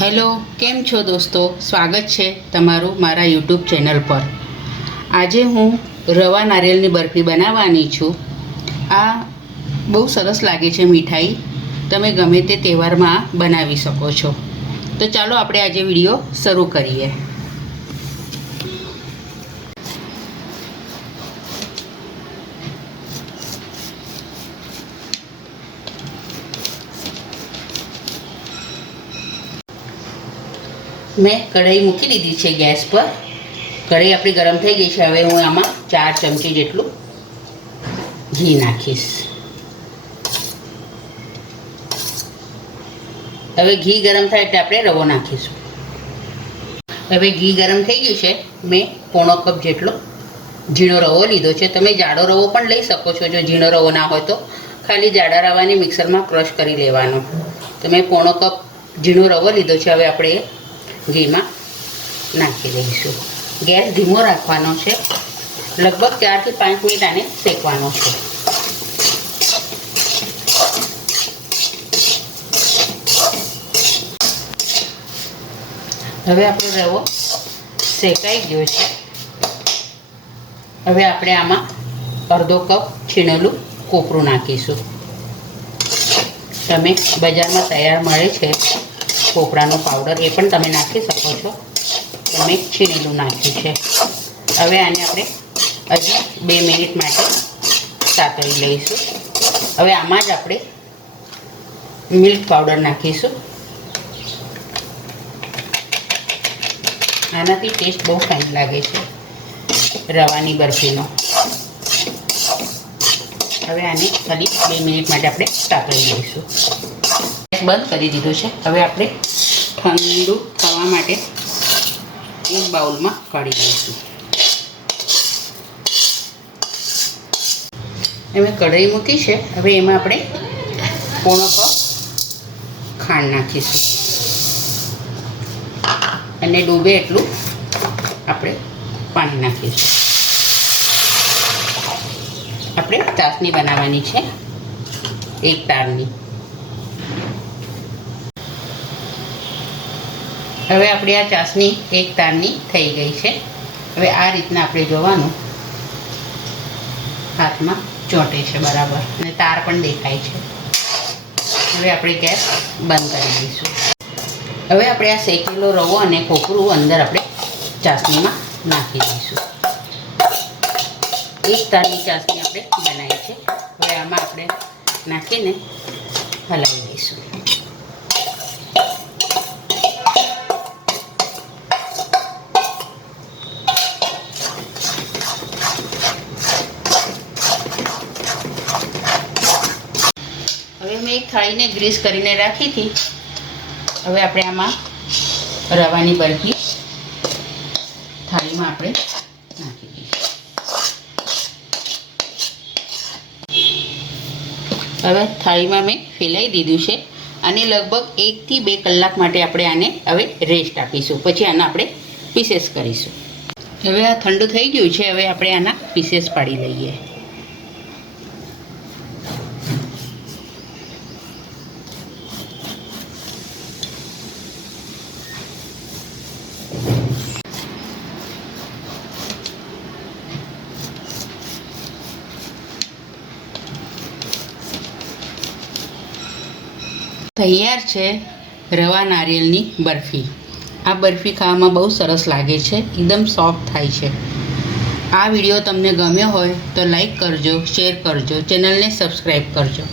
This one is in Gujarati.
હેલો, કેમ છો દોસ્તો? સ્વાગત છે તમારું મારા યુટ્યુબ ચેનલ પર. આજે હું રવા નારિયેળની બરફી બનાવવાની છું. આ બહુ સરસ લાગે છે મીઠાઈ. તમે ગમે તે તહેવારમાં બનાવી શકો છો. તો ચાલો આપણે આજે વિડીયો શરૂ કરીએ. મેં કઢાઈ મૂકી દીધી છે ગેસ પર. કઢાઈ આપણી ગરમ થઈ ગઈ છે. હવે હું આમાં 4 ચમચી જેટલું ઘી નાખીશ. હવે ઘી ગરમ થાય એટલે આપણે રવો નાખીશું. હવે ઘી ગરમ થઈ ગયું છે. મેં પોણો કપ જેટલો ઝીણો રવો લીધો છે. તમે જાડો રવો પણ લઈ શકો છો. જો ઝીણો રવો ના હોય તો ખાલી જાડા રવાને મિક્સરમાં ક્રશ કરી લેવાનો. તો મેં પોણો કપ ઝીણો રવો લીધો છે. હવે આપણે ઘીમાં નાખી દઈશું. ગેસ ધીમો રાખવાનો છે. લગભગ 4 થી 5 મિનિટ આને શેકવાનો છે. હવે આપણો રવો શેકાઈ ગયો છે. હવે આપણે આમાં અડધો કપ છીણેલું કોપરું નાખીશું. તમે બજારમાં તૈયાર મળે છે કોપરાનો પાવડર, એ પણ તમે નાખી શકો છો. મેં છીણેલું નાખ્યું છે. હવે આને આપણે હજી 2 મિનિટ માટે સાતળી લઈશું. હવે આમાં જ આપણે મિલ્ક પાવડર નાખીશું. આનાથી ટેસ્ટ બહુ ફાઇન લાગે છે રવાની બરફીનો. હવે આને ખાલી 2 મિનિટ માટે આપણે સાતળી લઈશું. બંધ કરી દીધું છે. હવે આપણે ઠંડુ થવા માટે એક બાઉલમાં કાઢી લઈશું. હવે કઢાઈ મૂકી છે. હવે એમાં આપણે પોણો કપ ખાંડ નાખીશું અને ડૂબે એટલું આપણે પાણી નાખીશું. આપણે ચાસણી બનાવવાની છે, એક તારની. હવે આપણી આ ચાસણી એક તારની થઈ ગઈ છે. હવે આ રીતના આપણે જોવાનું, હાથમાં ચોંટે છે બરાબર અને તાર પણ દેખાય છે. હવે આપણે ગેસ બંધ કરી દઈશું. હવે આપણે આ શેકેલો રવો અને કોપરું અંદર આપણે ચાસણીમાં નાખી દઈશું. એક તારની ચાસણી આપણે બનાવી છે. હવે આમાં આપણે નાખીને હલાવી દઈશું. હવે મેં એક થાળીને ગ્રીસ કરીને રાખી હતી. હવે આપણે આમાં રવાની બરફી થાળીમાં આપણે નાખી દઈશું. હવે થાળીમાં મેં ફેલાઈ દીધું છે. અને લગભગ 1 થી 2 કલાક માટે આપણે આને હવે રેસ્ટ આપીશું. પછી આના આપણે પીસેસ કરીશું. હવે આ ઠંડુ થઈ ગયું છે. હવે આપણે આના પીસેસ પાડી લઈએ. તૈયાર છે રવા નારિયેળની બરફી. આ બરફી ખાવામાં બહુ સરસ લાગે છે. એકદમ સોફ્ટ થાય છે. આ વિડીયો તમને ગમ્યો હોય તો લાઈક કરજો, શેર કરજો, ચેનલને સબસ્ક્રાઈબ કરજો.